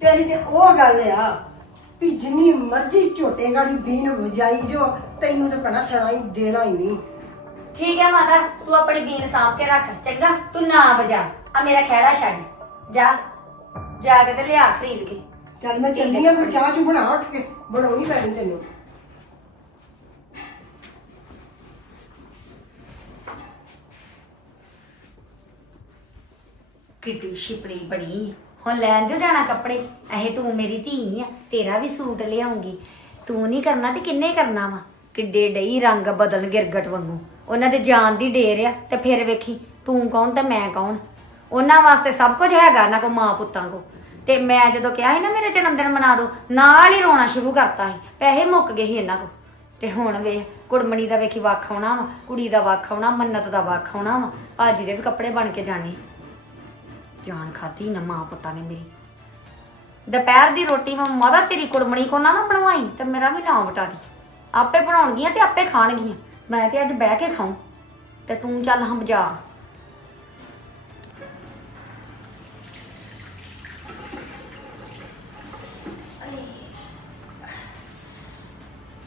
ਤੇਰੀ ਤੇ ਉਹ ਗੱਲ ਆ ਵੀ ਜਿੰਨੀ ਮਰਜ਼ੀ ਝੋਟੇ ਗਾੜੀ ਬੀਨ ਵਜਾਈ ਜੋ ਤੈਨੂੰ ਤਾਂ ਭੈਣਾ ਸੁਣਾਈ ਦੇਣਾ ਹੀ ਨਹੀਂ। ਠੀਕ ਹੈ ਮਾਤਾ ਤੂੰ ਆਪਣੀ ਬੀਨ ਸਾਂਭ ਕੇ ਰੱਖ ਚੰਗਾ? ਤੂੰ ਨਾ ਵਜਾ। ਆ ਮੇਰਾ ਖਹਿੜਾ ਛੱਡ। ਜਾ ਜਾ ਕੇ ਤੇ ਲਿਆ ਖਰੀਦ ਕੇ। ਚੱਲ ਮੈਂ ਚੱਲੀ ਆ ਫਿਰ ਚਾਹ ਚੂ ਬਣਾ ਉੱਠ ਕੇ ਬਣਾਉਣੀ ਪੈਣੀ ਤੈਨੂੰ। ਕਿੱਡੀ ਛਿਪੜੀ ਬਣੀ। ਹੁਣ ਲੈਣ ਜੋ ਜਾਣਾ ਕੱਪੜੇ। ਇਹ ਤੂੰ ਮੇਰੀ ਧੀ ਆ, ਤੇਰਾ ਵੀ ਸੂਟ ਲਿਆਉਂਗੀ। ਤੂੰ ਨਹੀਂ ਕਰਨਾ ਤੇ ਕਿੰਨੇ ਕਰਨਾ ਵਾ? ਕਿੱਡੇ ਡਈ ਰੰਗ ਬਦਲ ਗਿਰਗਟ ਵਾਂਗੂ। ਉਹਨਾਂ ਦੇ ਜਾਨ ਦੀ ਢੇਰ ਆ, ਤੇ ਫਿਰ ਵੇਖੀ, ਤੂੰ ਕੌਣ ਤੇ ਮੈਂ ਕੌਣ? ਉਹਨਾਂ ਵਾਸਤੇ ਸਭ ਕੁਝ ਹੈਗਾ ਨਾ ਕੋ ਮਾਂ ਪੁੱਤਾਂ ਕੋ। ਤੇ ਮੈਂ ਜਦੋਂ ਕਿਹਾ ਸੀ ਨਾ, ਮੇਰਾ ਜਨਮ ਦਿਨ ਮਨਾ ਦੋ, ਨਾਲ ਹੀ ਰੋਣਾ ਸ਼ੁਰੂ ਕਰਤਾ ਸੀ। ਪੈਸੇ ਮੁੱਕ ਗਏ ਸੀ ਇਹਨਾਂ ਕੋ। ਤੇ ਹੁਣ ਵੇ ਕੁੜਮਣੀ ਦਾ ਵੇਖੀ ਵੱਖ ਆਉਣਾ ਵਾ, ਕੁੜੀ ਦਾ ਵੱਖ ਆਉਣਾ, ਮੰਨਤ ਦਾ ਵੱਖ ਆਉਣਾ ਵਾ। ਭਾਜੀ ਦੇ ਵੀ ਕੱਪੜੇ ਬਣ ਕੇ ਜਾਣੇ। ਜਾਨ ਖਾਦੀ ਨਾ ਮਾਂ ਪੁੱਤਾਂ ਨੇ ਮੇਰੀ। ਦੁਪਹਿਰ ਦੀ ਰੋਟੀ ਮੈਂ ਮਦਾ ਤੇਰੀ ਕੁੜਮਣੀ ਕੋ ਨਾ ਨਾ ਬਣਵਾਈ ਤੇ ਮੇਰਾ ਵੀ ਨਾਂ ਵਟਾ ਦੀ। ਆਪੇ ਬਣਾਉਣਗੀਆਂ ਤੇ ਆਪੇ ਖਾਣਗੀਆਂ। ਮੈਂ ਤੇ ਅੱਜ ਬਹਿ ਕੇ ਖਾਉਂ ਤੇ ਤੂੰ ਚੱਲ ਹਾਂ ਬਾਜ਼ਾਰ।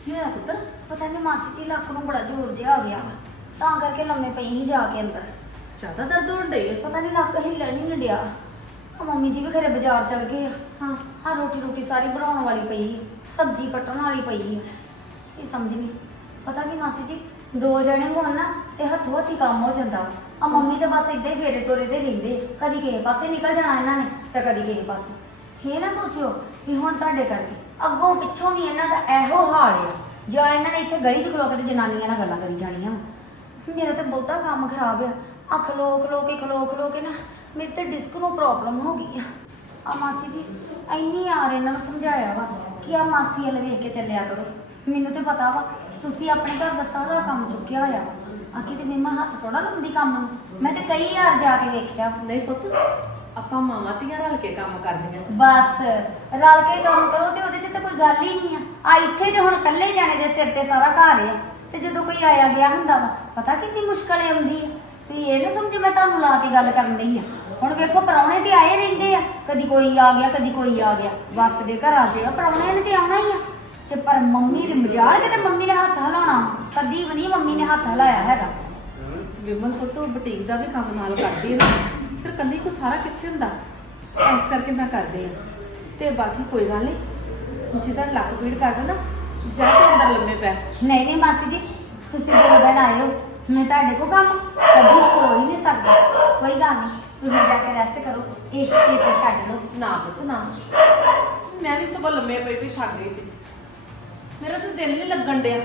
ਕੀ ਹੋਇਆ ਪੁੱਤਰ ਪਤਾ ਨਹੀਂ ਮਾਸੀ ਜੀ ਲੱਕ ਨੂੰ ਬੜਾ ਜ਼ੋਰ ਜਿਹਾ ਆ ਗਿਆ। ਵਾ ਤਾਂ ਕਰਕੇ ਲੰਮੇ ਪਈ ਹੀ ਜਾ ਕੇ ਅੰਦਰ। ਜ਼ਿਆਦਾ ਦਰਦ ਹੋਣ ਡਈ ਹੈ ਪਤਾ ਨਹੀਂ ਲੱਕ ਹਿੱਲਣ ਨਹੀਂ ਡਿਆ। ਆ ਮੰਮੀ ਜੀ ਵੀ ਘਰੇ ਬਾਜ਼ਾਰ ਚਲ ਗਏ ਆ। ਹਾਂ ਹਾਂ ਰੋਟੀ ਰੋਟੀ ਸਾਰੀ ਬਣਾਉਣ ਵਾਲੀ ਪਈ ਹੈ ਸਬਜ਼ੀ ਕੱਟਣ ਵਾਲੀ ਪਈ ਹੈ ਇਹ ਸਮਝ ਨਹੀਂ, ਪਤਾ ਕੀ ਮਾਸੀ ਜੀ, ਦੋ ਜਣੇ ਹੋਣ ਨਾ ਤੇ ਹੱਥੋਂ ਹੱਥੀ ਕੰਮ ਹੋ ਜਾਂਦਾ। ਆ ਮੰਮੀ ਤਾਂ ਬਸ ਇਦਾਂ ਹੀ ਫੇਰੇ ਤੋਰੇ ਤੇ ਰਹਿੰਦੇ। ਕਦੀ ਕਿਸੇ ਪਾਸੇ ਨਿਕਲ ਜਾਣਾ ਇਹਨਾਂ ਨੇ ਤੇ ਕਦੀ ਕਿਸੇ ਪਾਸੇ। ਇਹ ਨਾ ਸੋਚਿਓ ਵੀ ਹੁਣ ਤੁਹਾਡੇ ਕਰਕੇ ਅੱਗੋਂ ਪਿੱਛੋਂ ਵੀ ਇਹਨਾਂ ਦਾ ਇਹੋ ਹਾਲ ਆ। ਜਾਂ ਇਹਨਾਂ ਨੇ ਇੱਥੇ ਗਲੀ 'ਚ ਖਲੋ ਕੇ ਤੇ ਜਨਾਨੀਆਂ ਨਾਲ ਗੱਲਾਂ ਕਰੀ ਜਾਣੀਆਂ। ਮੇਰਾ ਤਾਂ ਬਹੁਤਾ ਕੰਮ ਖਰਾਬ ਆ। ਆ ਖਲੋ ਖਲੋ ਕੇ ਖਲੋ ਖਲੋ ਕੇ ਨਾ ਮੇਰੇ ਤੇ ਡਿਸਕ ਨੂੰ ਪ੍ਰੋਬਲਮ ਹੋ ਗਈ ਆ। ਆ ਮਾਸੀ ਜੀ ਐਨੀ ਯਾਰ ਇਹਨਾਂ ਨੂੰ ਸਮਝਾਇਆ ਵਾ ਕਿ ਆ ਮਾਸੀ ਵੱਲ ਵੇਖ ਕੇ ਚੱਲਿਆ ਕਰੋ। ਮੈਨੂੰ ਤੇ ਪਤਾ ਵਾ ਤੁਸੀਂ ਆਪਣੇ ਘਰ ਦਾ ਸਾਰਾ ਕੰਮ ਚੁੱਕਿਆ ਹੋਇਆ ਆ ਕਿਤੇ ਮੇਮਨ ਹੱਥ ਥੋੜਾ ਲਾਉਂਦੀ ਕੰਮ ਨੂੰ? ਮੈਂ ਤੇ ਕਈ ਯਾਰ ਜਾ ਕੇ ਵੇਖਿਆ। ਨਹੀਂ ਪੁੱਤ ਆਪਾਂ ਮਾਵਾਂ ਧੀਆਂ ਰਲ ਕੇ ਕੰਮ ਕਰਦੀਆਂ। ਬਸ ਰਲ ਕੇ ਕੰਮ ਕਰੋ ਤੇ ਉਹਦੇ 'ਚ ਤਾਂ ਕੋਈ ਗੱਲ ਹੀ ਨਹੀਂ ਆ। ਆ ਇੱਥੇ ਤੇ ਹੁਣ ਇਕੱਲੇ ਜਾਣੇ ਦੇ ਸਿਰ ਤੇ ਸਾਰਾ ਘਰ ਆ ਤੇ ਜਦੋਂ ਕੋਈ ਆਇਆ ਗਿਆ ਹੁੰਦਾ ਵਾ ਪਤਾ ਕਿੰਨੀ ਮੁਸ਼ਕਲ ਆਉਂਦੀ ਆ? ਤੁਸੀਂ ਇਹ ਨਾ ਸਮਝੋ ਮੈਂ ਤੁਹਾਨੂੰ ਲਾ ਕੇ ਗੱਲ ਕਰਨ ਲਈ ਆ। ਹੁਣ ਵੇਖੋ ਪਰੌਣੇ ਤੇ ਆਏ ਰਹਿੰਦੇ ਆ। ਕਦੀ ਕੋਈ ਆ ਗਿਆ ਕਦੀ ਕੋਈ ਆ ਗਿਆ। ਬੱਸ ਦੇ ਘਰਾਂ 'ਚ ਪਰੌਣੇ ਨੇ ਤੇ ਆਉਣਾ ਹੀ ਆ। ਤੇ ਪਰ ਮੰਮੀ ਦੇ ਮਜਾਲ ਕਿਤੇ ਮੰਮੀ ਨੇ ਹੱਥ ਹਿਲਾਉਣਾ? ਕਦੀ ਵੀ ਨਹੀਂ ਮੰਮੀ ਨੇ ਹੱਥ ਹਿਲਾਇਆ ਹੈਗਾ। ਵਿਮਲ ਪੁੱਤ ਉਹ ਬੁਟੀਕ ਦਾ ਵੀ ਕੰਮ ਨਾਲ ਕਰਦੀ ਹੈ ਨਾ। ਫਿਰ ਕੱਲੀ ਕੋ ਸਾਰਾ ਕਿੱਥੇ ਹੁੰਦਾ? ਇਸ ਕਰਕੇ ਮੈਂ ਕਰਦੀ ਹਾਂ ਤੇ ਬਾਕੀ ਕੋਈ ਗੱਲ ਨਹੀਂ ਜਿਹਦਾ ਲੱਕ ਪੀੜ ਕਰਦਾ ਨਾ ਜਾ ਕੇ ਅੰਦਰ ਲੰਮੇ ਪੈ। ਨਹੀਂ ਨਹੀਂ ਮਾਸੀ ਜੀ ਤੁਸੀਂ ਦੋ ਦਿਨ ਆਏ ਹੋ ਮੈਂ ਤੁਹਾਡੇ ਕੋ ਕੰਮ ਕਦੀ ਹੋ ਹੀ ਨਹੀਂ ਸਕਦਾ। ਕੋਈ ਗੱਲ ਨਹੀਂ ਤੁਸੀਂ ਜਾ ਕੇ ਰੈਸਟ ਕਰੋ ਇਸ ਇਸ ਛੱਡ ਲਓ। ਨਾ ਪੁੱਤ ਨਾ। ਮੈਂ ਵੀ ਸਗੋਂ ਲੰਮੇ ਪਈ ਵੀ ਥੱਕ ਗਈ ਸੀ। ਮੇਰਾ ਤਾਂ ਦਿਲ ਨਹੀਂ ਲੱਗਣ ਡਿਆ।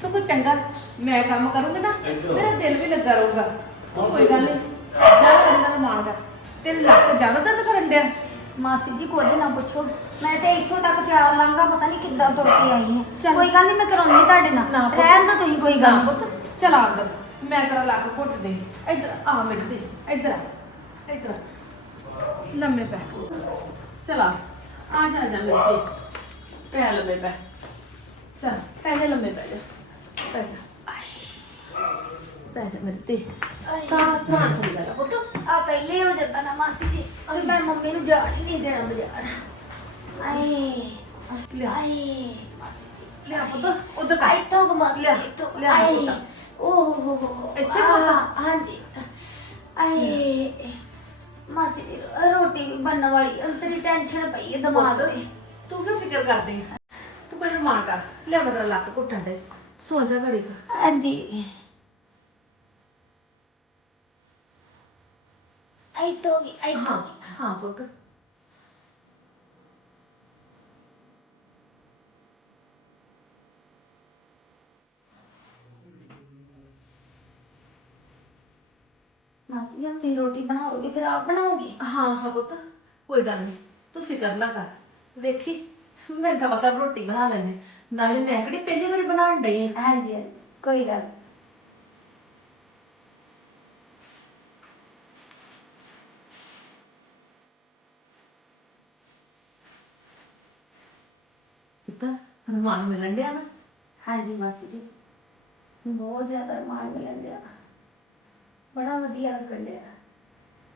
ਸਗੋਂ ਚੰਗਾ ਮੈਂ ਕੰਮ ਕਰੂੰਗੀ ਨਾ ਮੇਰਾ ਦਿਲ ਵੀ ਲੱਗਾ ਰਹੂਗਾ। ਤੂੰ ਕੋਈ ਗੱਲ ਨਹੀਂ ਜਾ ਕੇ ਅੰਦਰ ਮਾਰ ਕਰ ਤੇ ਲੱਕ ਜ਼ਿਆਦਾ ਦਰਦ ਕਰਨ ਡਿਆ। ਮਾਸੀ ਜੀ ਕੁਝ ਨਾ ਪੁੱਛੋ। ਮੈਂ ਤੇ ਇੱਥੋਂ ਤੱਕ ਚਾਰ ਲਾਂਗਾ ਪਤਾ ਨਹੀਂ ਕਿੱਦਾਂ ਤੁਰ ਕੇ ਆਈ ਹਾਂ। ਚੱਲ। ਕੋਈ ਗੱਲ ਨਹੀਂ ਮੈਂ ਕਰਾਉਣੀ ਤੁਹਾਡੇ ਨਾ ਨਾਲ ਪੁੱਤ। ਰਹਿਣ ਦੋ ਤੁਸੀਂ ਕੋਈ ਗੱਲ ਨਾ ਨੀ। ਪੁੱਤ। ਚਲ ਅੰਦਰ। ਮੈਂ ਤੇਰਾ ਲੱਕ ਘੁੱਟ ਦੇ ਇੱਧਰ ਆ ਮੇਰੇ ਤੇ ਇੱਧਰ ਆ ਇੱਧਰ ਆ। ਲੰਮੇ ਪੈ। ਚਲ ਆ ਜਾ ਆ ਜਾ ਮੇਰੇ ਤੇ ਪੈ ਲੰਮੇ ਪੈ। ਚਲ ਪੈ ਜਾ ਲੰਮੇ ਪੈ ਜਾ। ਪੈ ਜਾ। ਪੈ ਜਾ ਮੇਰੇ ਤੇ ਤਾਂ ਸਾਂ ਹੋ ਜਾ ਪੁੱਤ। ਆ ਪਹਿਲੇ ਹੋ ਜਾਂਦਾ ਨਾ ਮਾਸੀ ਜੀ ਤੇ ਮੈਂ ਮੰਮੀ ਨੂੰ ਜਾਣ ਹੀ ਨਹੀਂ ਦੇਣਾ ਬਾਜ਼ਾਰ। ਆਏ ਲਿਆ। ਆਏ ਮਾਸੀ ਜੀ। ਲਿਆ ਪੁੱਤ ਉਧਰ ਕਰ। ਇੱਥੋਂ ਘੁਮਾ ਲਿਆ, ਆਏ ਪੁੱਤ। ਓਹ ਇੱਥੇ ਪੁੱਤ। ਹਾਂਜੀ। ਆਏ ਮਾਸੀ ਦੀ ਰੋ- ਰੋਟੀ ਬਣਨ ਵਾਲੀ ਅੰਤਰੀ ਟੈਨਸ਼ਨ ਪਈ ਹੈ ਦਿਮਾਗ ਤੇ। ਤੂੰ ਕਿਉਂ ਫਿਕਰ ਕਰਦੀ? ਤੂੰ ਕੋਈ ਰਮਾਨ ਕਰ ਲਿਆ ਮੇਰਾ ਲੱਕ ਘੁੱਟਣ ਦੇ। ਸੋ ਜਾ ਘੜੀ ਕੁ। ਹਾਂਜੀ। ਆਈ ਤੋਂ ਗਈ ਆਈ ਹਾਂ ਤੋਂ ਹਾਂ ਪੁੱਤ। ਮਾਸੀ ਜੀ ਤੁਸੀਂ ਰੋਟੀ ਬਣਾਓਗੇ ਫਿਰ ਆਪ ਬਣਾਓਗੇ ਹਾਂ ਹਾਂ ਪੁੱਤ ਕੋਈ ਗੱਲ ਨਹੀਂ ਤੂੰ ਫਿਕਰ ਨਾ ਕਰ ਵੇਖੀ ਮੈਂ ਤਾਂ ਮਤਲਬ ਰੋਟੀ ਬਣਾ ਲੈਣੇ ਨਾਲੇ ਮੈਂ ਕਿਹੜੀ ਪਹਿਲੀ ਵਾਰੀ ਬਣਾਉਣ ਡਈ ਆਂ। ਹਾਂਜੀ ਹਾਂਜੀ, ਕੋਈ ਗੱਲ ਨੀ। ਪੁੱਤ ਰਮਾਨ ਮਿਲਣ ਡਿਆ ਨਾ ਹਾਂਜੀ ਮਾਸੀ ਜੀ ਬਹੁਤ ਜ਼ਿਆਦਾ ਮਾਣ ਮਿਲਣ ਡਿਆ ਬੜਾ ਵਧੀਆ ਡਿਆ।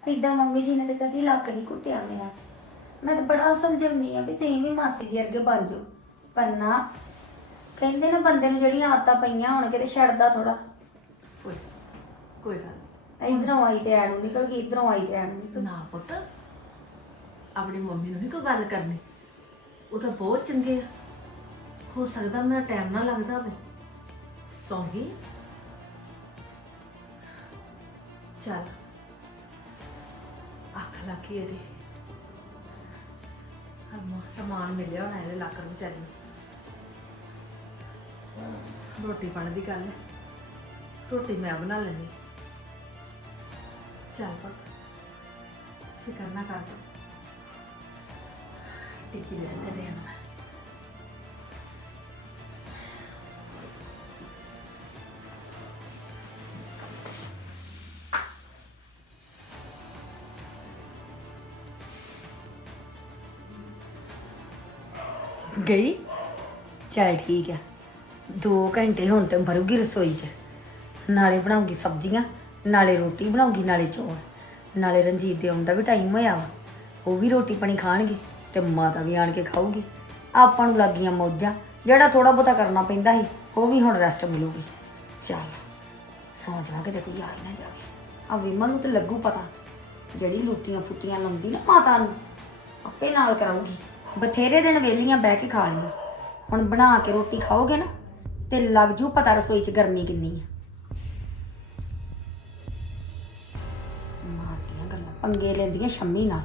ਏਦਾਂ ਮੰਮੀ ਜੀ ਨੇ ਤੇ ਕਦੀ ਲੱਕ ਨਹੀਂ ਘੁੱਟਿਆ ਮੇਰਾ। ਮੈਂ ਤਾਂ ਬੜਾ ਸਮਝਾਉਂਦੀ ਆ ਵੀ ਤੁਸੀਂ ਵੀ ਮਾਸੀ ਜੀ ਵਰਗੇ ਬਣ ਜਾਓ। ਪਰ ਨਾ ਕਹਿੰਦੇ ਨੇ ਬੰਦੇ ਨੂੰ ਜਿਹੜੀਆਂ ਆਦਤਾਂ ਪਈਆਂ ਹੋਣ ਕਿਤੇ ਛੱਡਦਾ ਥੋੜਾ ਕੋਈ ਕੋਈ ਗੱਲ। ਇਧਰੋਂ ਆਈ ਤੇ ਐਣੂ ਨਿਕਲ ਗਈ ਇਧਰੋਂ ਆਈ ਤੇ ਐਣੂ ਨਿਕਲ ਨਾ ਪੁੱਤ ਆਪਣੀ ਮੰਮੀ ਨੂੰ ਵੀ ਕੋਈ ਗੱਲ ਕਰਨੀ। ਉਹ ਤਾਂ ਬਹੁਤ ਚੰਗੇ ਆ। ਹੋ ਸਕਦਾ ਮੇਰਾ ਟਾਈਮ ਨਾ ਲੱਗਦਾ ਹੋਵੇ। ਸੌਂਗੀ ਚੱਲ। ਅੱਖ ਲੱਗੀ ਇਹਦੀ। ਅਮਾ ਸਮਾਨ ਮਿਲਿਆ ਹੋਣਾ ਇਹਦੇ ਲਾਕਰ ਵਿਚਾਰੀ ਨੂੰ। ਰੋਟੀ ਪਾਣੀ ਦੀ ਗੱਲ ਹੈ। ਰੋਟੀ ਮੈਂ ਬਣਾ ਲੈਣੀ ਚੱਲ ਪੁੱਤ, ਫਿਕਰ ਨਾ ਕਰ। ਤੂੰ ਟਿੱਕੀ ਲੈਂਦੇ ਰਹਿਣਾ ਗਈ। ਚੱਲ ਠੀਕ ਆ। 2 ਘੰਟੇ ਹੁਣ ਤੇ ਮਰੂਗੀ ਰਸੋਈ 'ਚ। ਨਾਲੇ ਬਣਾਉਂਗੀ ਸਬਜ਼ੀਆਂ, ਨਾਲੇ ਰੋਟੀ ਬਣਾਉਂਗੀ, ਨਾਲੇ ਚੌਲ। ਨਾਲੇ ਰਣਜੀਤ ਦੇ ਆਉਣ ਦਾ ਵੀ ਟਾਈਮ ਹੋਇਆ ਵਾ। ਉਹ ਵੀ ਰੋਟੀ ਪਾਣੀ ਖਾਣਗੇ ਤੇ ਮਾਤਾ ਵੀ ਆਣ ਕੇ ਖਾਊਗੀ। ਆਪਾਂ ਨੂੰ ਲੱਗੀਆਂ ਮੌਜਾਂ। ਜਿਹੜਾ ਥੋੜਾ ਬਹੁਤਾ ਕਰਨਾ ਪੈਂਦਾ ਸੀ, ਉਹ ਵੀ ਹੁਣ ਰੈਸਟ ਮਿਲੂਗੀ। ਚੱਲ, ਸੌਂ ਜਾ ਕੇ ਕੋਈ ਆ ਹੀ ਨਾ ਜਾਵੇ। ਆ ਵਿਮਲ ਨੂੰ ਤੇ ਲੱਗੂ ਪਤਾ। ਜਿਹੜੀ ਲੂਤੀਆਂ ਫੁੱਟੀਆਂ ਲਾਉਂਦੀ ਨਾ ਮਾਤਾ ਨੂੰ, ਆਪੇ ਨਾਲ ਕਰਾਊਗੀ। ਬਥੇਰੇ ਦਿਨ ਵੇਲੀਆਂ ਬਹਿ ਕੇ ਖਾ ਲਈਆਂ। ਹੁਣ ਬਣਾ ਕੇ ਰੋਟੀ ਖਾਓਗੇ ਨਾ, ਤੇ ਲੱਗ ਜੂ ਪਤਾ ਰਸੋਈ 'ਚ ਗਰਮੀ ਕਿੰਨੀ ਹੈ ਮਾਰਦੀਆਂ ਗੱਲਾਂ, ਪੰਗੇ ਲੈਂਦੀਆਂ ਸ਼ੰਮੀ ਨਾਲ।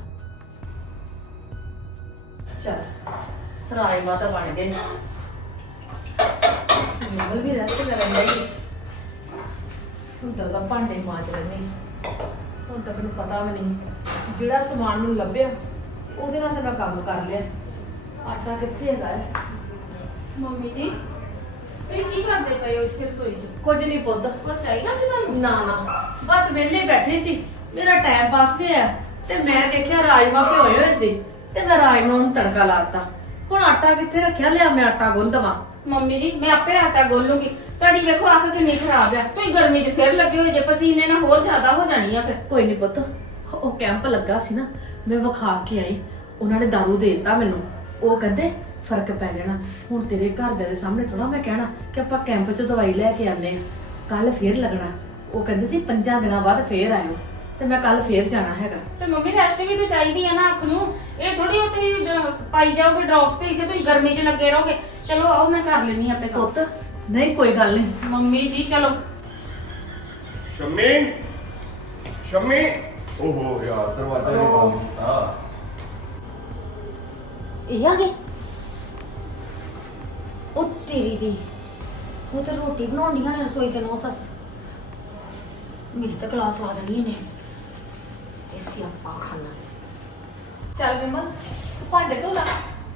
ਚੱਲ ਰਾਜਮਾ ਤਾਂ ਬਣ ਗਏ ਨਿਕਲ ਵੀ ਰੈਸਟ ਕਰਨ ਲਈ। ਹੁਣ ਤਾਂ ਲਾ ਭਾਂਡੇ ਮਾਂਜ ਲੈਣੀ ਹੁਣ ਤਾਂ ਮੈਨੂੰ ਪਤਾ ਵੀ ਨਹੀਂ, ਜਿਹੜਾ ਸਮਾਨ ਮੈਨੂੰ ਲੱਭਿਆ ਉਹਦੇ ਨਾਲ ਤਾਂ ਮੈਂ ਕੰਮ ਕਰ ਲਿਆ। ਆਟਾ ਕਿੱਥੇ ਹੈਗਾ ਹੈ? ਮੰਮੀ ਜੀ ਇਹ ਕੀ ਕਰਦੇ ਪਏ ਹੋ ਇੱਥੇ ਰਸੋਈ 'ਚ? ਕੁਝ ਨਹੀਂ ਪੁੱਤ। ਕੁਛ ਚਾਹੀਦਾ ਸੀ ਤੁਹਾਨੂੰ? ਨਾ ਨਾ। ਬਸ ਵਿਹਲੇ ਬੈਠੇ ਸੀ। ਮੇਰਾ ਟਾਈਮ ਪਾਸ ਨਹੀਂ ਹੋਇਆ। ਤੇ ਮੈਂ ਦੇਖਿਆ ਰਾਜਮਾ ਭਿਓਏ ਹੋਏ ਸੀ। ਤੇ ਮੈਂ ਰਾਜਮਾ ਨੂੰ ਤੜਕਾ ਲਾਤਾ ਹੁਣ ਆਟਾ ਕਿੱਥੇ ਰੱਖਿਆ? ਲਿਆ ਮੈਂ ਆਟਾ ਗੁੰਨ ਦਵਾਂ। ਮੰਮੀ ਜੀ ਮੈਂ ਆਪੇ ਆਟਾ ਗੋਲੂਗੀ ਤੁਹਾਡੀ ਵੇਖੋ ਅੱਖ ਕਿੰਨੀ ਖਰਾਬ ਆ। ਤੁਸੀਂ ਗਰਮੀ 'ਚ ਫਿਰ ਲੱਗੇ ਹੋਏ ਜੇ ਪਸੀਨੇ ਨਾਲ ਹੋਰ ਜ਼ਿਆਦਾ ਹੋ ਜਾਣੀ ਆ ਫਿਰ। ਕੋਈ ਨਹੀਂ ਪੁੱਤ। ਉਹ ਕੈਂਪ ਲੱਗਾ ਸੀ ਨਾ। ਮੈਂ ਵਿਖਾ ਕੇ ਆਈ। ਉਹਨਾਂ ਨੇ ਦਾਰੂ ਦੇ ਦਿੱਤਾ ਮੈਨੂੰ। ਉਹ ਕਹਿੰਦੇ ਫ਼ਰਕ ਪੈ ਜਾਣਾ। ਹੁਣ ਤੇਰੇ ਘਰਦਿਆਂ ਦੇ ਸਾਹਮਣੇ ਥੋੜਾ ਮੈਂ ਕਹਿਣਾ ਕਿ ਆਪਾਂ ਕੈਂਪ 'ਚ ਦਵਾਈ ਲੈ ਕੇ ਆਨੇ ਆ ਕੱਲ ਫੇਰ ਲੱਗਣਾ। ਉਹ ਕਹਿੰਦੇ ਸੀ ਪੰਜਾਂ ਦਿਨਾਂ ਬਾਅਦ ਫੇਰ ਆਇਓ। ਤੇ ਮੈਂ ਕੱਲ ਫੇਰ ਜਾਣਾ ਹੈਗਾ। ਤੇ ਮੰਮੀ ਰੈਸਟ ਵੀ ਤੇ ਚਾਹੀਦੀ ਆ ਨਾ ਅੱਖ ਨੂੰ। ਇਹ ਥੋੜੀ ਅਹ, ਪਾਈ ਜਾਓਗੇ ਡ੍ਰੌਪਸ ਤੇ ਜੇ ਤੁਸੀਂ ਗਰਮੀ 'ਚ ਲੱਗੇ ਰਹੋਗੇ। ਚਲੋ ਆਓ ਮੈਂ ਕਰ ਲੈਣੀ ਆਪੇ ਕੰਮ। ਪੁੱਤ ਨਹੀਂ ਕੋਈ ਗੱਲ ਨਹੀਂ। ਮੰਮੀ ਜੀ ਚਲੋ। ਸ਼ਮੀ ਸ਼ਮੀ। ਓਹੋ ਯਾਰ ਦਰਵਾਜ਼ਾ ਨਹੀਂ ਬੰਦ ਹਾਂ ਇਹ ਆ ਗਏ ਉਹ ਤੇਰੀ ਦੀ ਉਹ ਤਾਂ ਰੋਟੀ ਬਣਾਉਂਦੀਆਂ ਨੇ ਰਸੋਈ 'ਚ ਨੌ ਸੱਸ ਮੇਰੀ ਤਾਂ ਕਲਾਸ ਲਾ ਦੇਣੀ ਨੇ ਇਸੇ ਆਪਾ ਖਾਣਾ ਚੱਲ ਵਿਮਲ ਤੂੰ ਭਾਂਡੇ ਧੋ ਲਾ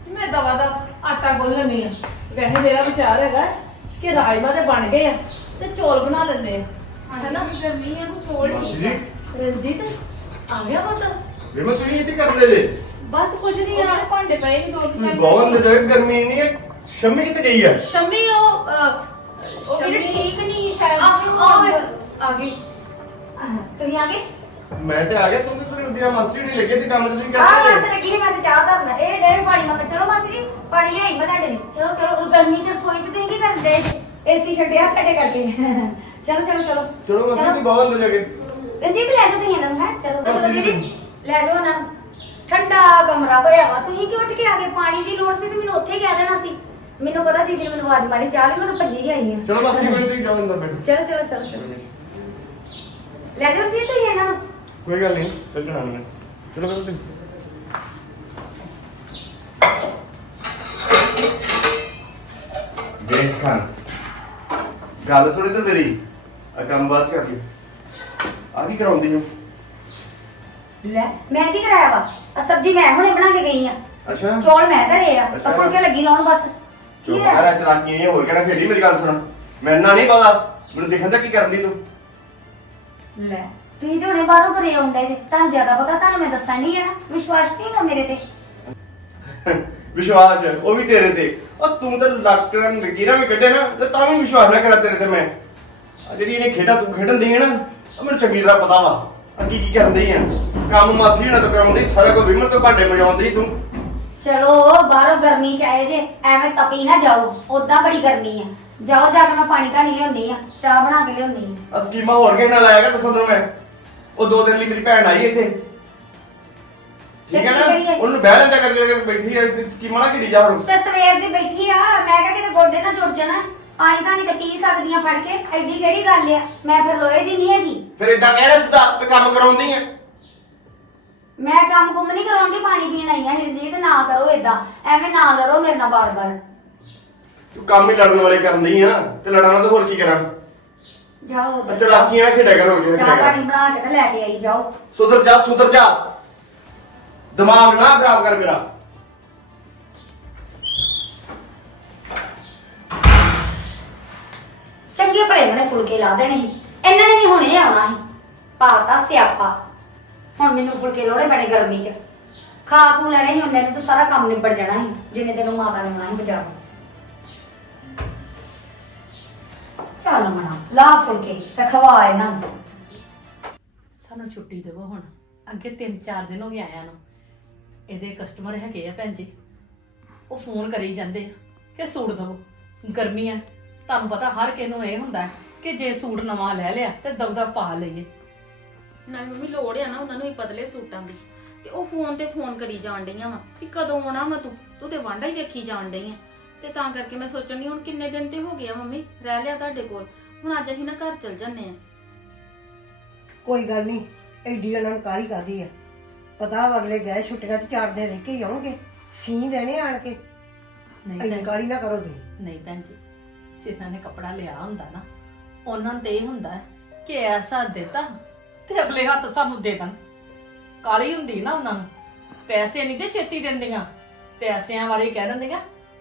ਮੈਂ ਦਵਾ ਦਾ ਆਟਾ ਗੁੰਨ ਲੈਣੀ ਆ ਵੈਸੇ ਮੇਰਾ ਵਿਚਾਰ ਹੈਗਾ ਕਿ ਰਾਜਮਾ ਤੇ ਬਣ ਗਏ ਆ ਤੇ ਚੌਲ ਬਣਾ ਲੈਂਦੇ ਆ ਹੈਨਾ ਗਰਮੀ ਆ ਤੂੰ ਛੋੜ ਮਾਸੀ ਨਹੀਂ ਜੀ ਰਣਜੀਤ ਆ ਗਿਆ ਪੁੱਤ? ਵੇ ਮੈਂ ਤੁਸੀਂ ਇੱਥੇ ਕਰਦੇ ਜੇ। ਬਸ ਕੁਝ ਨਹੀਂ ਆ। ਭਾਂਡੇ ਪਏ ਨੇ ਦੋ ਤੁਸੀਂ ਚਾਰ। ਬਹੁਤ ਨਜਾਇਜ਼ ਗਰਮੀ ਨਹੀਂ ਹੈ ਸ਼ਮੀ ਕਿੱਥੇ ਗਈ ਹੈ ਸ਼ਮੀ ਉਹ ਅਹ, ਉਹ ਵੀ ਸ਼ਮੀ- ਠੀਕ ਨਹੀਂ ਸ਼ਾਇਦ ਆ ਆ ਵੇਖ, ਆ ਗਈ। ਤੁਸੀਂ ਆ ਗਏ? ਮੈਂ ਤੇ ਆ ਗਿਆ ਤੂੰ ਤੇ ਤੇਰੀ ਉਡੀਆਂ ਮਾਸੀ ਨਹੀਂ ਲੱਗੇ ਤੇ ਕੰਮ ਤੇ ਤੁਸੀਂ ਆ ਕਰਦੇ? ਬਸ ਲੱਗੀ ਸੀ ਮੈਂ ਤੇ ਚਾਹ ਧਰਨਾ। ਇਹ ਡੇਰ ਪਾਣੀ ਮੈਂ ਕਿਹਾ, ਚਲੋ ਮਾਸੀ ਜੀ ਪਾਣੀ ਲਿਆਈ ਮੈਂ ਤੁਹਾਡੇ ਲਈ। ਚਲੋ ਚਲੋ ਉਹ ਗਰਮੀ ਚ ਰਸੋਈ ਚ ਤੁਸੀਂ ਕੀ ਕਰਦੇ ਏਸੀ ਛੱਡਿਆ ਤੁਹਾਡੇ ਕਰਕੇ। ਚਲੋ ਚਲੋ ਚਲੋ। ਚਲੋ ਮਾਸੀ ਤੁਸੀਂ ਬਹੁਤ ਅੰਦਰ ਜਾ ਕੇ ਰਣਜੀਤ ਲੈ ਜਾਓ ਤੁਸੀਂ ਇਹਨਾਂ ਨੂੰ ਹੈ? ਚਲੋ ਚਲੋ। ਦੀਦੀ ਲੈ ਜਾਓ ਉਹਨਾਂ ਨੂੰ। ਠੰਡਾ ਕਮਰਾ ਹੋਇਆ ਵਾ। ਤੁਸੀਂ ਕਿਉਂ ਉੱਠ ਕੇ ਆ ਗਏ? ਪਾਣੀ ਦੀ ਲੋੜ ਸੀ ਤੇ ਮੈਨੂੰ ਉੱਥੇ ਹੀ ਕਹਿ ਦੇਣਾ ਸੀ। ਮੈਨੂੰ ਪਤਾ ਦੀਦੀ ਨੇ ਮੈਨੂੰ ਆਵਾਜ਼ ਮਾਰੀ ਚਾਹ ਲਈ ਮੈਂ ਤਾਂ ਭੱਜੀ ਆਈ ਹਾਂ ਚਲੋ ਮਾਸੀ ਮੈਂ ਤੁਸੀਂ ਜਾਓ ਅੰਦਰ ਬੈਠੋ। ਚਲੋ ਚਲੋ ਚਲੋ ਚਲੋ। ਲੈ ਜਾਓ ਦੀਦੀ ਤੁਸੀਂ ਇਹਨਾਂ ਨੂੰ। ਕੋਈ ਗੱਲ ਨਹੀਂ ਚੱਲ ਜਾਣਾ ਮੈਂ। ਚਲੋ ਕਰੋ ਤੁਸੀਂ। ਦੇਖ ਖਾਨ। ਗੱਲ ਸੁਣੀ ਤੇ ਮੇਰੀ। ਆ ਕੰਮ ਬਾਅਦ ਚ ਕਰ ਲਈ ਆ ਕੀ ਕਰਾਉਂਦੀ ਹੋ ਲੈ ਮੈਂ ਕੀ ਕਰਾਇਆ ਵਾ? ਆ ਸਬਜ਼ੀ ਮੈਂ ਹੁਣੇ ਬਣਾ ਕੇ ਗਈ ਆ। ਅੱਛਾ। ਚੌਲ ਮੈਂ ਧਰੇ ਆ। ਅੱਛਾ। ਆ ਫੁਲਕੇ ਲੱਗੀ ਲਾਉਣ ਬਸ। ਕੀ ਹੈ ਕਰ ਚਲਾਕੀ ਨਹੀਂ ਹੋਰ ਕਹਿਣਾ ਖੇਡੀ ਮੇਰੀ ਗੱਲ ਸੁਣ ਮੈਂ ਨਾ ਨਹੀਂ ਪਤਾ ਮੈਨੂੰ ਦੇਖਣ ਦਾ ਕੀ ਕਰਨ ਦੀ ਤੂੰ? ਲੈ ਤੁਸੀਂ ਤੇ ਹੁਣੇ ਬਾਹਰੋਂ ਤੁਰੇ ਆਉਂਦੇ ਜੇ। ਤੁਹਾਨੂੰ ਜ਼ਿਆਦਾ ਪਤਾ ਤੁਹਾਨੂੰ ਮੈਂ ਦੱਸਣ ਨਹੀਂ ਨਾ। ਵਿਸ਼ਵਾਸ ਨਹੀਂ ਹੈਗਾ ਮੇਰੇ ਤੇ। ਵਿਸ਼ਵਾਸ ਉਹ ਵੀ ਤੇਰੇ ਤੇ। ਉਹ ਤੂੰ ਤਾਂ ਲੱਕੜਾਂ ਲਕੀਰਾਂ ਵੀ ਕੱਢੇ ਨਾ ਤੇ ਤਾਂ ਵੀ ਵਿਸ਼ਵਾਸ ਨਾ ਕਰਾਂ ਤੇਰੇ ਤੇ ਮੈਂ। ਆ ਜਿਹੜੀ ਇਹਨੇ ਖੇਡਾਂ ਤੂੰ ਖੇਡਣ ਦੀ ਹੈ ਨਾ ਉਹ ਮੈਨੂੰ ਚੰਗੀ ਤਰ੍ਹਾਂ ਪਤਾ ਵਾ ਆ ਕੀ ਕੀ ਕਰਨ ਦੀ ਆ। ਕੰਮ ਮਾਸੀ ਹੁਣਾਂ ਤੋਂ ਕਰਾਉਂਦੀ ਸਾਰਾ ਕੋਈ ਵਿਮਲ ਤੋਂ ਭਾਂਡੇ ਮਜਾਉਂਦੀ ਤੂੰ। ਚਲੋ ਬਾਹਰੋਂ ਗਰਮੀ ਚ ਆਏ ਜੇ ਐਵੇਂ ਤਪੀ ਨਾ ਜਾਓ। ਉਦਾਂ ਬੜੀ ਗਰਮੀ ਆ। ਜਾਓ ਜਾ ਕੇ ਮੈਂ ਪਾਣੀ ਧਾਣੀ ਲਿਆਉਣੀ ਆ ਚਾਹ ਬਣਾ ਕੇ ਲਿਆਉਣੀ ਆ। ਆ ਸਕੀਮਾਂ ਹੋਰ ਕਿਹਨਾਂ ਨਾਲ ਆਏਗਾ ਦੱਸਾਂ ਤੈਨੂੰ ਮੈਂ? ਉਹ ਦੋ ਦਿਨ ਲਈ ਮੇਰੀ ਭੈਣ ਆਈ ਇੱਥੇ। ਠੀਕ ਹੈ ਕੀ ਨਾ? ਉਹਨੂੰ ਬਹਿ ਲੈਂਦਾ ਕਰਕੇ ਬੈਠੀ ਹੈ ਸਕੀਮਾਂ ਨਾ ਕਿੜੀ ਜਾ ਹੁਣ। ਤੇ ਸਵੇਰ ਦੀ ਬੈਠੀ ਆ ਮੈਂ ਕਿਹਾ ਕਿਤੇ ਗੋਡੇ ਨਾ ਜੁੜ ਜਾਣਾ। ਪਾਣੀ ਧਾਣੀ ਤੇ ਪੀ ਸਕਦੀਆਂ ਫੜ ਕੇ ਐਡੀ ਕਿਹੜੀ ਗੱਲ ਆ? ਮੈਂ ਫਿਰ ਲੋਹੇ ਦੀ ਨਹੀਂ ਹੈਗੀ। ਫਿਰ ਇਦਾਂ ਕਹਿ ਰਿਹਾ ਸਿੱਧਾ ਵੀ ਕੰਮ ਕਰਾਉਂਦੀ ਹੈ ਮੈਂ ਕੰਮ ਕੁੰਮ ਨਹੀਂ ਕਰਾਉਂਦੀ ਪਾਣੀ ਪੀਣ ਆਈ ਆ ਹਿਰਜੀਤ ਨਾ ਕਰੋ ਏਦਾਂ। ਐਵੇਂ ਨਾ ਲੜੋ ਮੇਰੇ ਨਾਲ ਬਾਰ-ਬਾਰ। ਤੂੰ ਕੰਮ ਹੀ ਲੜਨ ਵਾਲੇ ਕਰਦੀ ਆ ਤੇ ਲੜਾਣਾ ਤਾਂ ਹੋਰ ਕੀ ਕਰਾਂ? ਜਾਓ ਉੱਧਰ। ਚਲਾਕੀਆਂ ਖੇਡਿਆ ਕਰ ਹੋਰ ਕੀ ਚਾਹ ਖੇਡਿਆ ਪਾਣੀ ਕਰ। ਬਣਾ ਕੇ ਤੇ ਲੈ ਕੇ ਆਈ ਜਾਓ। ਸੁਧਰ ਜਾ ਸੁਧਰ ਜਾ। ਦਿਮਾਗ ਨਾ ਖਰਾਬ ਕਰ ਮੇਰਾ। ਚੰਗੇ ਭਲੇ ਬਣੇ ਫੁਲਕੇ ਲਾ ਦੇਣੇ ਸੀ, ਇਹਨਾਂ ਨੇ ਵੀ ਹੁਣੇ ਆਉਣਾ ਸੀ। ਪਾਤਾ ਸਿਆਪਾ। ਹੁਣ ਮੈਨੂੰ ਫੁਲਕੇ ਲਾਉਣੇ ਪੈਣੇ ਗਰਮੀ 'ਚ। ਖਾ ਖੂ ਲੈਣੇ ਸੀ, ਉਹਨੇ ਨੂੰ ਤਾਂ ਸਾਰਾ ਕੰਮ ਨਿਬੜ ਜਾਣਾ ਸੀ, ਜਿੰਨੇ ਤੈਨੂੰ ਮਾਤਾ ਨੇ ਮਨਾ ਸੀ ਬਚਾਉਣਾ। ਚੱਲ ਮਣਾ ਲਾ ਫੁਲਕੇ, ਤੇ ਖਵਾ ਇਹਨਾਂ ਨੂੰ। ਸਾਨੂੰ ਛੁੱਟੀ ਦੇਵੋ ਹੁਣ। ਅੱਗੇ 3-4 ਦਿਨ ਹੋ ਗਏ ਆਇਆ ਨੂੰ। ਇਹਦੇ ਕਸਟਮਰ ਹੈਗੇ ਆ ਭੈਣ ਜੀ। ਉਹ ਫੋਨ ਕਰੀ ਜਾਂਦੇ ਆ, ਕਿ ਸੂਟ ਦਵੋ। ਗਰਮੀ ਆ। ਤੁਹਾਨੂੰ ਪਤਾ ਹਰ ਕਿਸੇ ਨੂੰ ਇਹ ਹੁੰਦਾ ਹੈ ਕਿ ਜੇ ਸੂਟ ਨਵਾਂ ਲੈ ਲਿਆ ਤੇ ਦਵਦਾ ਪਾ ਲਈਏ। ਨਾ ਮੰਮੀ ਲੋੜ ਆ ਨਾ ਉਹਨਾਂ ਨੂੰ ਵੀ ਪਤਲੇ ਸੂਟਾਂ ਦੀ। ਤੇ ਉਹ ਫੋਨ ਤੇ ਫੋਨ ਕਰੀ ਜਾਣ ਡਈਆਂ ਵਾ ਵੀ ਕਦੋਂ ਆਉਣਾ ਵਾ ਤੂੰ? ਤੂੰ ਤੇ ਵਾਂਡਾ ਹੀ ਵੇਖੀ ਜਾਣ ਡਈ ਆ। ਤੇ ਤਾਂ ਕਰਕੇ ਮੈਂ ਸੋਚਣ ਡਈ ਹੁਣ ਕਿੰਨੇ ਦਿਨ ਤੇ ਹੋ ਗਏ ਆ ਮੰਮੀ? ਰਹਿ ਲਿਆ ਤੁਹਾਡੇ ਕੋਲ। ਹੁਣ ਅੱਜ ਅਸੀਂ ਨਾ ਘਰ ਚਲ ਜੰਨੇ ਆ। ਕੋਈ ਗੱਲ ਨਹੀਂ ਐਡੀ ਉਹਨਾਂ ਨੂੰ ਕਾਹਲੀ ਕਾਦੀ ਆ? ਪਤਾ ਵਾ ਅਗਲੇ ਗਏ ਛੁੱਟੀਆਂ ਚ ਚਾਰ ਦਿਨ ਰਹਿ ਕੇ ਹੀ ਆਉਣਗੇ ਸੀ ਦੇਣੇ ਆਣ ਕੇ। ਨਹੀਂ ਐਡੀ ਭੈਣ ਕਾਹਲੀ ਨਾ ਕਰੋ ਤੁਸੀਂ। ਨਹੀਂ ਭੈਣ ਜੀ। ਜਿਨ੍ਹਾਂ ਨੇ ਕੱਪੜਾ ਲਿਆ ਹੁੰਦਾ ਨਾ ਉਹਨਾਂ ਨੂੰ ਤੇ ਇਹ ਹੁੰਦਾ ਹੈ ਕਿ ਐਸਾ ਦਿੱਤਾ ਤੇ ਅਗਲੇ ਹੱਥ ਸਾਨੂੰ ਦੇ ਦੇਣ। ਕਾਲੀ ਹੁੰਦੀ ਨਾ ਉਹਨਾਂ ਨੂੰ। ਪੈਸੇ ਨਹੀਂ ਜੇ ਛੇਤੀ ਦਿੰਦੀਆਂ। ਪੈਸਿਆਂ ਬਾਰੇ ਕਹਿ ਦਿੰਦੀਆਂ